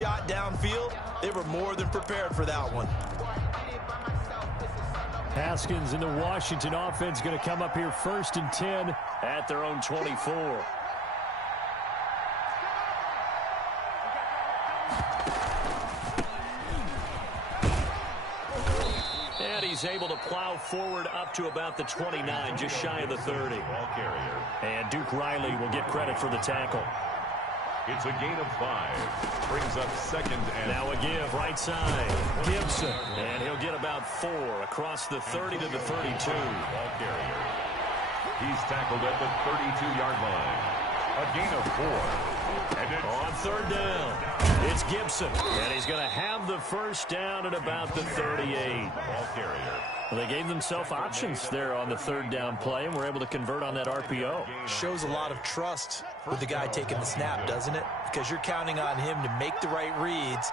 shot downfield, they were more than prepared for that one. Haskins and the Washington offense going to come up here 1st and 10 at their own 24. And he's able to plow forward up to about the 29, just shy of the 30. And Duke Riley will get credit for the tackle. It's a gain of 5. Brings up 2nd and... Now a give right side. Gibson. And he'll get about 4 across the 30 to the 32. Ball carrier. He's tackled at the 32-yard line. A gain of 4. And on 3rd down, it's Gibson. And he's going to have the 1st down at about the 38. Ball carrier. Well, they gave themselves options there on the 3rd down play, and were able to convert on that RPO. Shows a lot of trust with the guy taking the snap, doesn't it? Because you're counting on him to make the right reads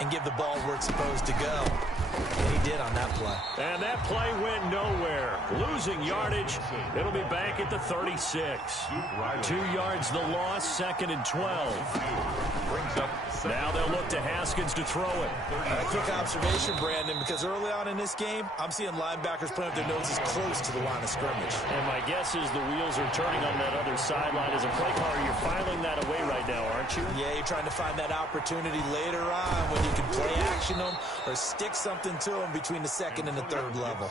and give the ball where it's supposed to go. And he did on that play. And that play went nowhere. Losing yardage. It'll be back at the 36. 2 yards the loss, 2nd and 12. Now they'll look to Haskins to throw it. A quick observation, Brandon, because early on in this game, I'm seeing linebackers putting up their noses close to the line of scrimmage. And my guess is the wheels are turning on that other sideline. As a play caller, you're filing that away right now, aren't you? Yeah, you're trying to find that opportunity later on when you can play action them or stick something to them between the 2nd and the 3rd level.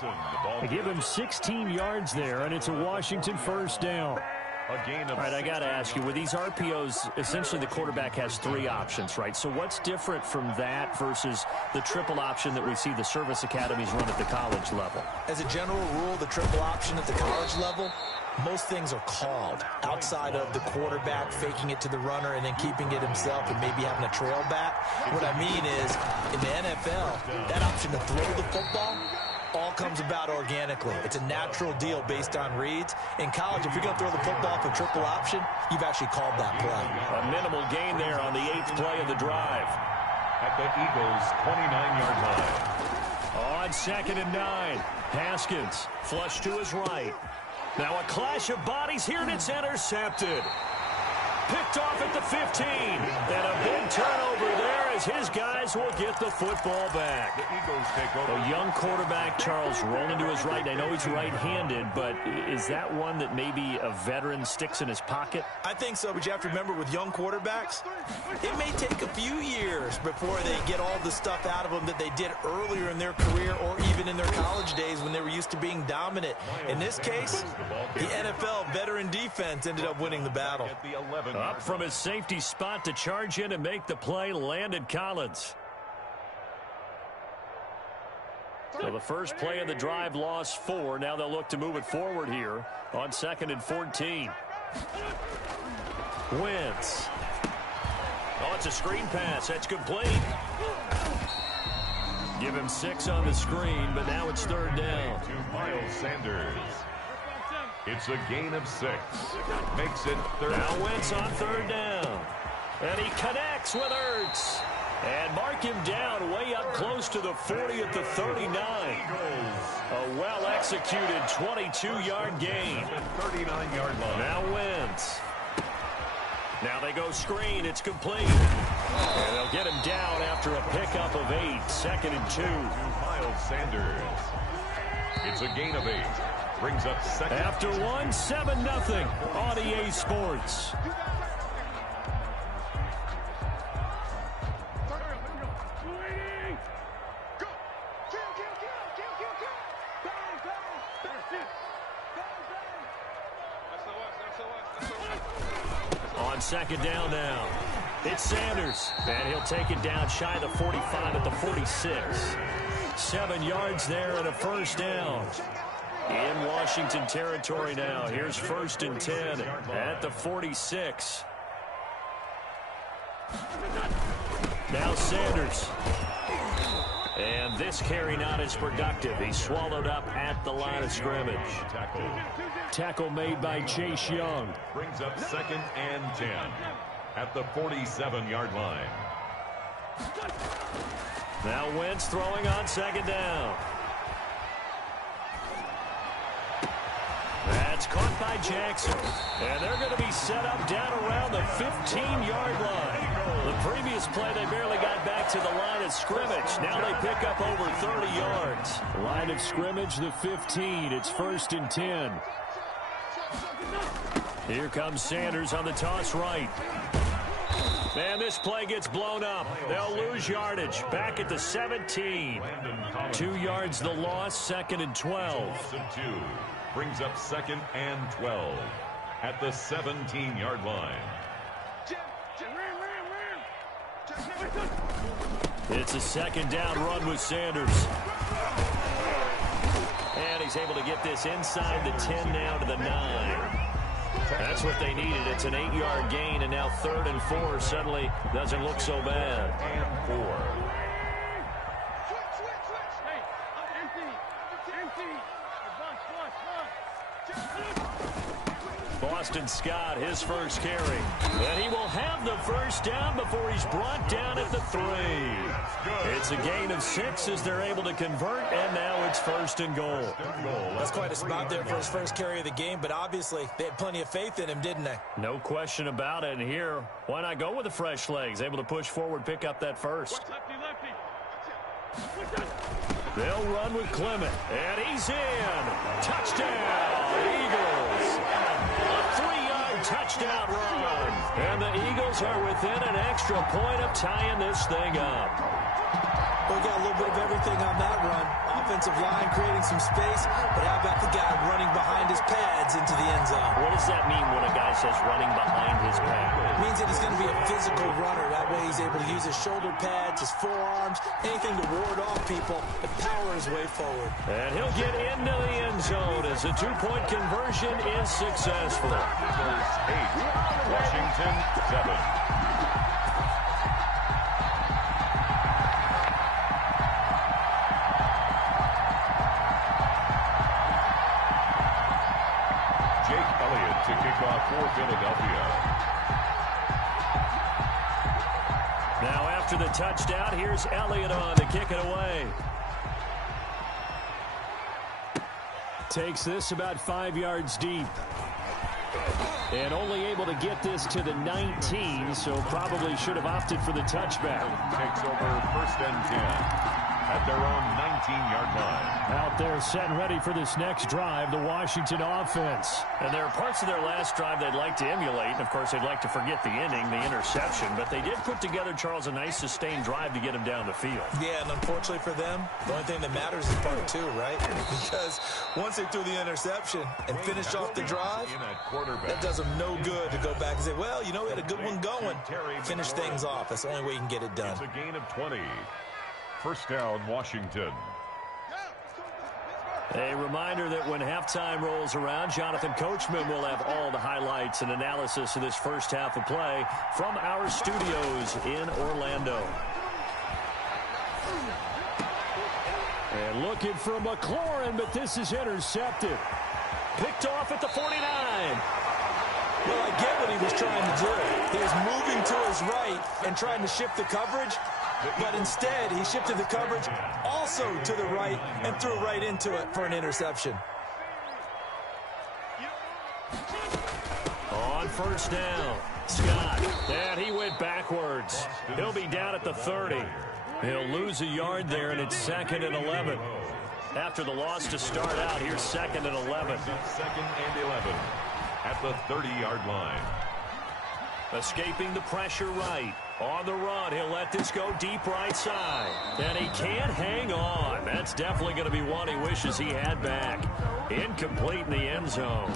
They give him 16 yards there, and it's a Washington 1st down. All right, I got to ask you, with these RPOs, essentially the quarterback has 3 options, right? So what's different from that versus the triple option that we see the service academies run at the college level? As a general rule, the triple option at the college level, most things are called outside of the quarterback faking it to the runner and then keeping it himself and maybe having a trail back. What I mean is, in the NFL, that option to throw the football all comes about organically. It's a natural deal based on reads. In college, if you're going to throw the football for triple option, you've actually called that play. A minimal gain there on the 8th play of the drive. At the Eagles' 29-yard line. On 2nd and 9, Haskins flush to his right. Now a clash of bodies here, and it's intercepted. Picked off at the 15. And a big turnover there as his guys will get the football back. The Eagles take over. A young quarterback, Charles, rolling to his right. I know he's right-handed, but is that one that maybe a veteran sticks in his pocket? I think so, but you have to remember with young quarterbacks, it may take a few years before they get all the stuff out of them that they did earlier in their career or even in their college days when they were used to being dominant. In this case, the NFL veteran defense ended up winning the battle. Up from his safety spot to charge in and make the play, Landon Collins. So the first play of the drive lost 4. Now they'll look to move it forward here on 2nd and 14. Wentz. Oh, it's a screen pass. That's complete. Give him 6 on the screen, but now it's 3rd down. To Miles Sanders. It's a gain of 6. Makes it 3rd. Now Wentz on 3rd down. And he connects with Ertz. And mark him down way up close to the 40 at the 39. A well-executed 22-yard gain. 39-yard line. Now Wentz. Now they go screen. It's complete. And they'll get him down after a pickup of 8. 2nd and 2. Miles Sanders. It's a gain of 8. Brings up 2nd. After 1, 7-0 on EA Sports. On 2nd down now, it's Sanders, and he'll take it down shy of the 45 at the 46. 7 yards there and a 1st down. In Washington territory now. Here's 1st and 10 at the 46. Now Sanders. And this carry not as productive. He's swallowed up at the line of scrimmage. Tackle made by Chase Young. Brings up 2nd and 10 at the 47-yard line. Now Wentz throwing on 2nd down. That's caught by Jackson. And they're going to be set up down around the 15-yard line. The previous play, they barely got back to the line of scrimmage. Now they pick up over 30 yards. Line of scrimmage, the 15. It's 1st and 10. Here comes Sanders on the toss right. And this play gets blown up. They'll lose yardage. Back at the 17. 2 yards the loss, 2nd and 12. Brings up 2nd and 12 at the 17-yard line. It's a 2nd down run with Sanders. And he's able to get this inside the 10 now to the 9. That's what they needed. It's an 8-yard gain, and now 3rd and 4 suddenly doesn't look so bad. And 4. Boston Scott, his first carry. And he will have the first down before he's brought down at the 3. It's a gain of 6 as they're able to convert, and now it's 1st and goal. That's quite a spot there for his first carry of the game, but obviously they had plenty of faith in him, didn't they? No question about it. And here, why not go with the fresh legs? Able to push forward, pick up that first. They'll run with Clement, and he's in. Touchdown, Eagles. A 3-yard touchdown run. And the Eagles are within an extra point of tying this thing up. We got a little bit of everything on that run. Offensive line creating some space, but how about the guy running behind his pads into the end zone? What does that mean when a guy says running behind his pads? It means that he's going to be a physical runner. That way he's able to use his shoulder pads, his forearms, anything to ward off people and power his way forward. And he'll get into the end zone as a 2-point conversion is successful. 8, Washington 7. To kick off for Philadelphia. Now after the touchdown, here's Elliott on to kick it away. Takes this about 5 yards deep. And only able to get this to the 19, so probably should have opted for the touchback. Takes over 1st and 10 at their own 19-yard line. Out there set and ready for this next drive, the Washington offense. And there are parts of their last drive they'd like to emulate. And, of course, they'd like to forget the inning, the interception. But they did put together, Charles, a nice sustained drive to get him down the field. Yeah, and unfortunately for them, the only thing that matters is part 2, right? Because once they threw the interception and finished off the drive, that does them no good to go back and say, well, you know, we had a good one going. Finish things off. That's the only way you can get it done. It's a gain of 20. 1st down, Washington. A reminder that when halftime rolls around, Jonathan Coachman will have all the highlights and analysis of this first half of play from our studios in Orlando. And looking for McLaurin, but this is intercepted. Picked off at the 49. Well, I get what he was trying to do. He was moving to his right and trying to shift the coverage. But instead, he shifted the coverage also to the right and threw right into it for an interception. On 1st down, Scott. And he went backwards. He'll be down at the 30. He'll lose a yard there, and it's 2nd and 11. After the loss to start out, here's 2nd and 11. 2nd and 11 at the 30-yard line. Escaping the pressure right. On the run, he'll let this go deep right side. And he can't hang on. That's definitely going to be one he wishes he had back. Incomplete in the end zone.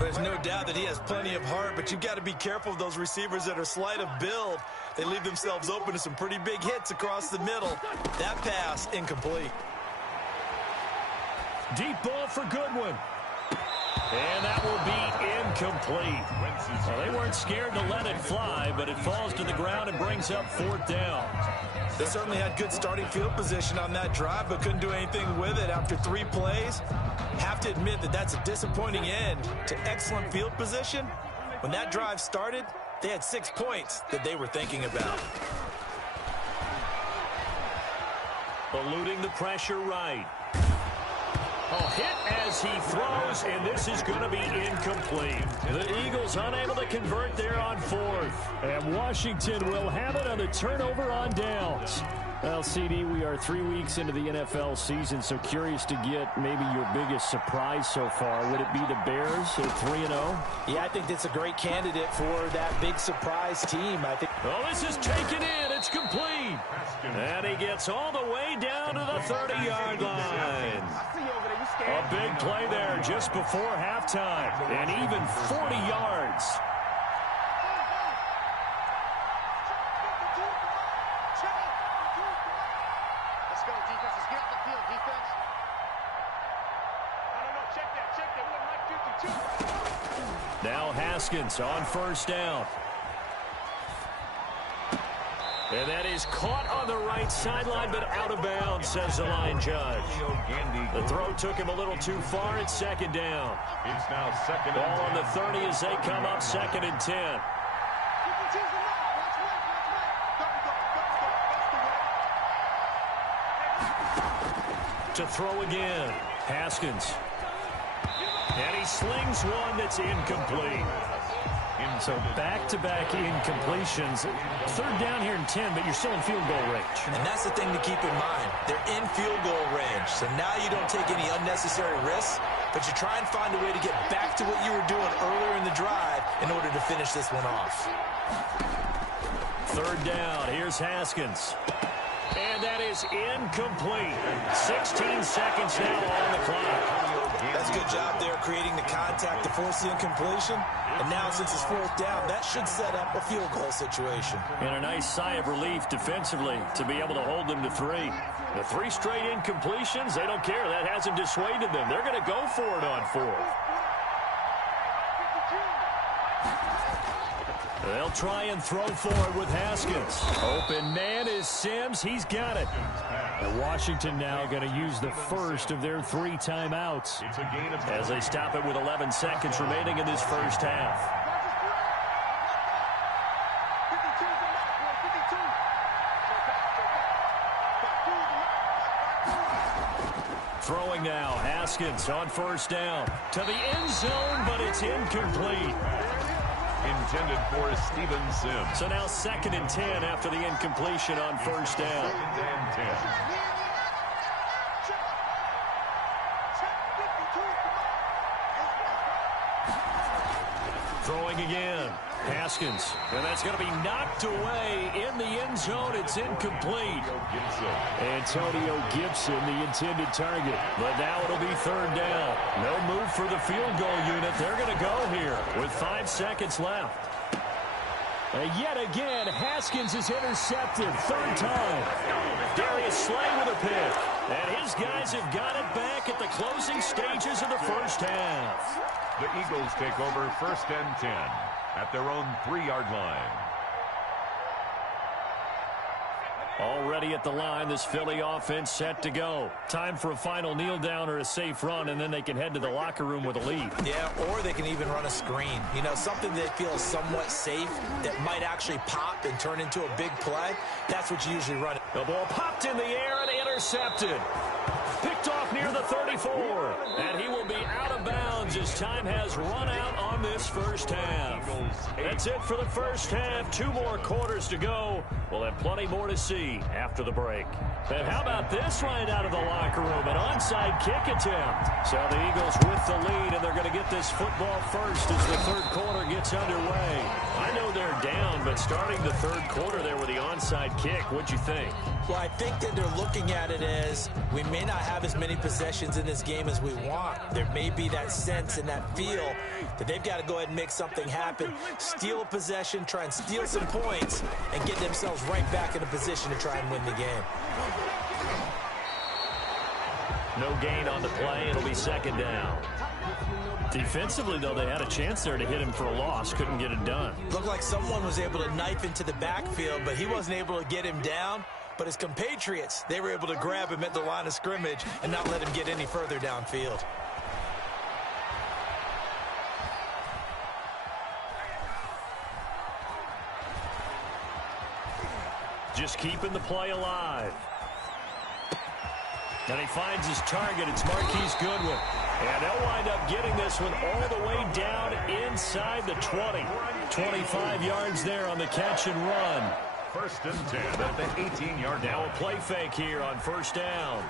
There's no doubt that he has plenty of heart, but you've got to be careful of those receivers that are slight of build. They leave themselves open to some pretty big hits across the middle. That pass, incomplete. Deep ball for Goodwin. And that will be incomplete. Well, they weren't scared to let it fly, but it falls to the ground and brings up 4th down. They certainly had good starting field position on that drive, but couldn't do anything with it after 3 plays. Have to admit that that's a disappointing end to excellent field position. When that drive started, they had 6 points that they were thinking about. Eluding the pressure right. Oh, hit as he throws, and this is going to be incomplete. The Eagles unable to convert there on fourth. And Washington will have it on the turnover on downs. Well, CD, we are 3 weeks into the NFL season, so curious to get maybe your biggest surprise so far. Would it be the Bears at 3-0? Yeah, I think that's a great candidate for that big surprise team. I think. Oh, this is taken in. It's complete. And he gets all the way down to the 30-yard line. A big play there just before halftime, and even 40 yards. Now Haskins on first down. And that is caught on the right sideline, but out of bounds, says the line judge. The throw took him a little too far. It's second down. It's now second and 10. Ball on the 30 as they come up, second and 10. To throw again, Haskins. And he slings one that's incomplete. So back-to-back incompletions. Third down here in 10, but you're still in field goal range. And that's the thing to keep in mind. They're in field goal range. So now you don't take any unnecessary risks, but you try and find a way to get back to what you were doing earlier in the drive in order to finish this one off. Third down. Here's Haskins. And that is incomplete. 16 seconds now on the clock. That's a good job there creating the contact to force the incompletion. And now since it's fourth down, that should set up a field goal situation. And a nice sigh of relief defensively to be able to hold them to 3. The 3 straight incompletions, they don't care. That hasn't dissuaded them. They're going to go for it on 4th. They'll try and throw for it with Haskins. Open man is Sims. He's got it. And Washington now going to use the first of their 3 timeouts as they stop it with 11 seconds remaining in this first half. Throwing now, Haskins on first down to the end zone, but it's incomplete. Intended for Steven Sims. So now second and 10 after the incompletion on first down. Second and 10. Throwing again. Haskins. And that's going to be knocked away in the end zone. It's incomplete. Antonio Gibson, the intended target. But now it'll be third down. No move for the field goal unit. They're going to go here with 5 seconds left. And yet again, Haskins is intercepted. Third time. Darius Slay with a pick. And his guys have got it back at the closing stages of the first half. The Eagles take over first and 10 at their own 3-yard line. Already at the line, this Philly offense set to go. Time for a final kneel down or a safe run, and then they can head to the locker room with a lead. Yeah, or they can even run a screen. You know, something they feel somewhat safe that might actually pop and turn into a big play. That's what you usually run. The ball popped in the air and intercepted. Picked off near the 34. And he will be out of bounds as time has run out on this first half. That's it for the first half. 2 more quarters to go. We'll have plenty more to see after the break. And how about this right out of the locker room? An onside kick attempt. So the Eagles with the lead, and they're going to get this football first as the third quarter gets underway. I know they're down, but starting the third quarter there with the onside kick, what'd you think? Well, I think that they're looking at it as we may not have as many possessions in this game as we want. There may be that sense and that feel that they've got to go ahead and make something happen, steal a possession, try and steal some points, and get themselves right back in a position to try and win the game. No gain on the play. It'll be second down. Defensively, though, they had a chance there to hit him for a loss. Couldn't get it done. Looked like someone was able to knife into the backfield, but he wasn't able to get him down. But his compatriots, they were able to grab him at the line of scrimmage and not let him get any further downfield. Just keeping the play alive. And he finds his target. It's Marquise Goodwin. And they'll wind up getting this one all the way down inside the 20. 25 yards there on the catch and run. First and 10 at the 18-yard line. Now a play fake here on first down.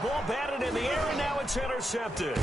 Ball batted in the air, and now it's intercepted.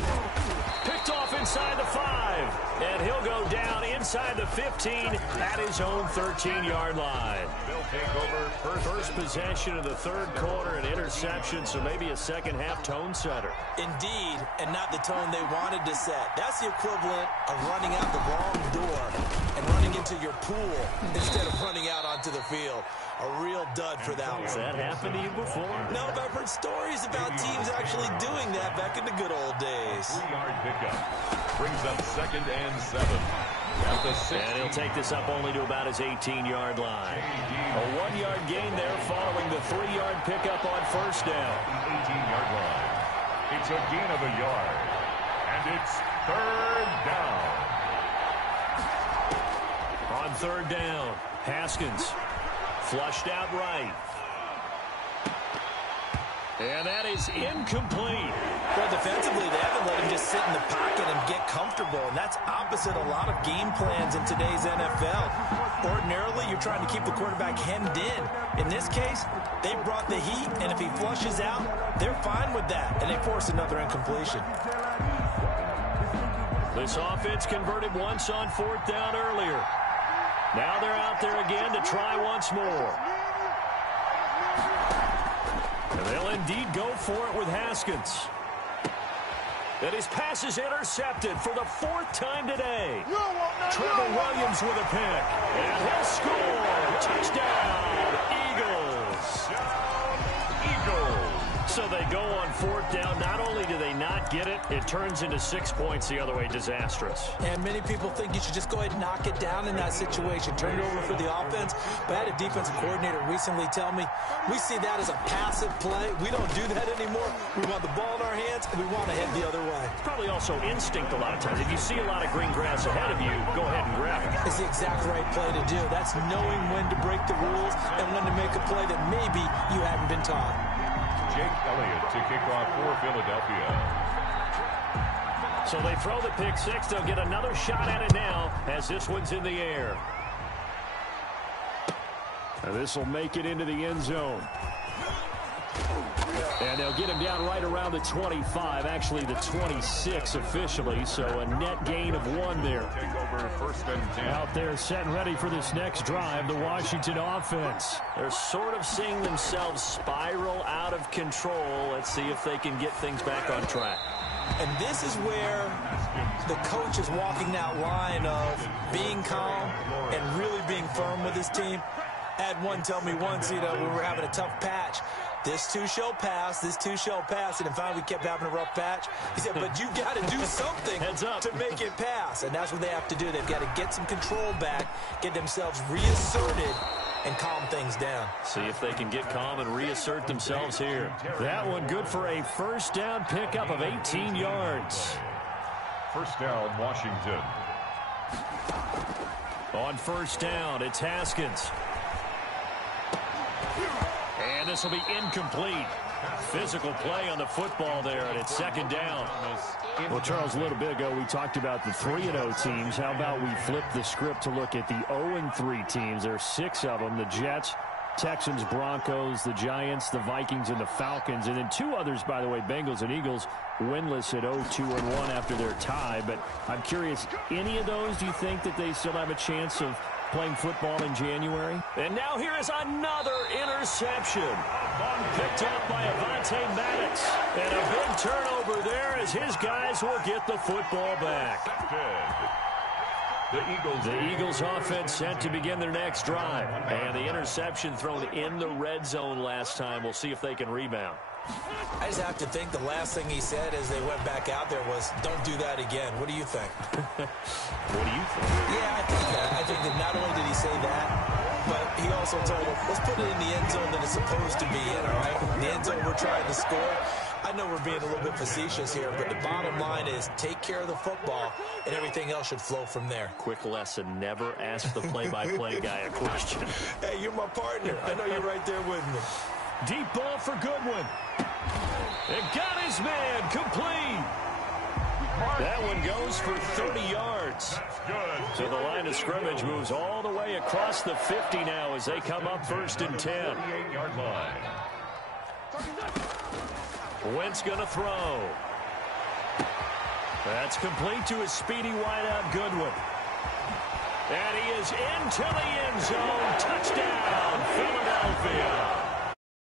Picked off inside the 5, and he'll go down inside the 15 at his own 13-yard line. They'll take over first possession of the third quarter, an interception, so maybe a second-half tone setter. Indeed, and not the tone they wanted to set. That's the equivalent of running out the wrong door and running into your pool instead of running out onto the field. A real dud for that one. Has that happened to you before? No, but I've heard stories about teams actually doing that back in the good old days. 3-yard pickup. Brings up 2nd and 7. At the 16. And he'll take this up only to about his 18-yard line. A 1-yard gain there following the 3-yard pickup on first down. 18-yard line. It's a gain of a yard. And it's 3rd down. On 3rd down, Haskins flushed out right. And that is incomplete. Well, defensively, they haven't let him just sit in the pocket and get comfortable, and that's opposite a lot of game plans in today's NFL. Ordinarily, you're trying to keep the quarterback hemmed in. In this case, they brought the heat, and if he flushes out, they're fine with that, and they force another incompletion. This offense converted once on 4th down earlier. Now they're out there again to try once more. And they'll indeed go for it with Haskins. And his pass is intercepted for the 4th time today. Trevor Williams with a pick. And he'll score. Touchdown, Eagles. Eagles. So they go on 4th down. Not only do they not get it, it turns into 6 points the other way. Disastrous. And many people think you should just go ahead and knock it down in that situation. Turn it over for the offense. But I had a defensive coordinator recently tell me, we see that as a passive play. We don't do that anymore. We want the ball in our hands, and we want to head the other way. Probably also instinct a lot of times. If you see a lot of green grass ahead of you, go ahead and grab it. It's the exact right play to do. That's knowing when to break the rules and when to make a play that maybe you haven't been taught. Jake Elliott to kick off for Philadelphia. So they throw the pick six. They'll get another shot at it now as this one's in the air. And this will make it into the end zone. And they'll get him down right around the 25, actually the 26 officially, so a net gain of 1 there. Take over 1st and 10. Out there set and ready for this next drive, the Washington offense. They're sort of seeing themselves spiral out of control. Let's see if they can get things back on track. And this is where the coach is walking that line of being calm and really being firm with his team. I had one tell me once, we were having a tough patch. This too shall pass, this too shall pass. And finally, we kept having a rough patch. He said, but you got to do something to make it pass. And that's what they have to do. They've got to get some control back, get themselves reasserted, and calm things down. See if they can get calm and reassert themselves here. That one good for a first down pickup of 18 yards. First down, Washington. On first down, it's Haskins. And this will be incomplete. Physical play on the football there, and it's 2nd down. Well, Charles, a little bit ago we talked about the 3-0 teams. How about we flip the script to look at the 0-3 teams? There are 6 of them. The Jets, Texans, Broncos, the Giants, the Vikings, and the Falcons. And then 2 others, by the way, Bengals and Eagles, winless at 0-2-1 after their tie. But I'm curious, any of those, do you think that they still have a chance of playing football in January? And now here is another interception. Picked up by Avonte Maddox. And a big turnover there as his guys will get the football back. The Eagles offense set to begin their next drive. And the interception thrown in the red zone last time. We'll see if they can rebound. I just have to think the last thing he said as they went back out there was, don't do that again. What do you think? What do you think? Yeah, I think that not only did he say that, but he also told him, let's put it in the end zone that it's supposed to be in, all right? The end zone we're trying to score. I know we're being a little bit facetious here, but the bottom line is take care of the football, and everything else should flow from there. Quick lesson, never ask the play-by-play guy a question. Hey, you're my partner. I know you're right there with me. Deep ball for Goodwin. It got his man complete. That one goes for 30 yards. So the line of scrimmage moves all the way across the 50 now as they come up 1st and 10. 48-yard line. Wentz going to throw. That's complete to his speedy wideout Goodwin. And he is into the end zone. Touchdown, Philadelphia.